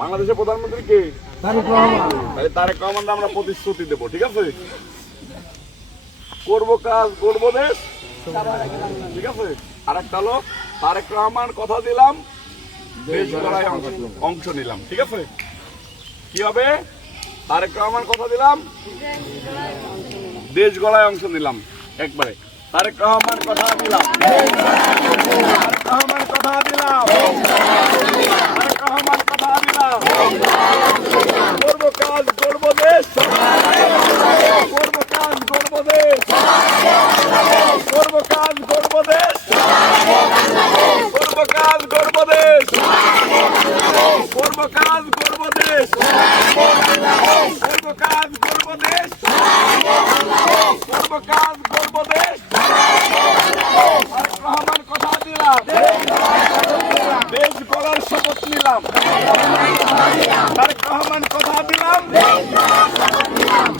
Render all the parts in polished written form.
বাংলাদেশের প্রধানমন্ত্রী কে? তারেক রহমান। আমরা প্রতিশ্রুতি দেব, ঠিক আছে? করবো কাজ, করবো দেশ, ঠিক আছে? আর একটা হলো তারেক রহমান কথা দিলাম, দেশ গড়ায় অংশ নিলাম, ঠিক আছে? কি হবে? তারেক রহমান কথা দিলাম, দেশ গড়ায় অংশ নিলাম। একবারে তারেক রহমান কথা দিলাম, তারেক রহমান কথা দিলাম, তারেক রহমান কথা দিলাম। করবো কাজ, করবো দেশ, করবো কাজ, করবো দেশ, করবো কাজ, করবো দেশ, করবো কাজ, করবো দেশ, করবো কাজ, করবো দেশ, করবো কাজ, করবো দেশ, করবো কাজ, করবো দেশ। তারেক রহমান কথা দিলাম, দেশ গড়ার শপথ নিলাম। তারেক রহমান কথা দিলাম,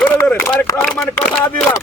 ধরে ধরে তারেক রহমান কথা দিলাম।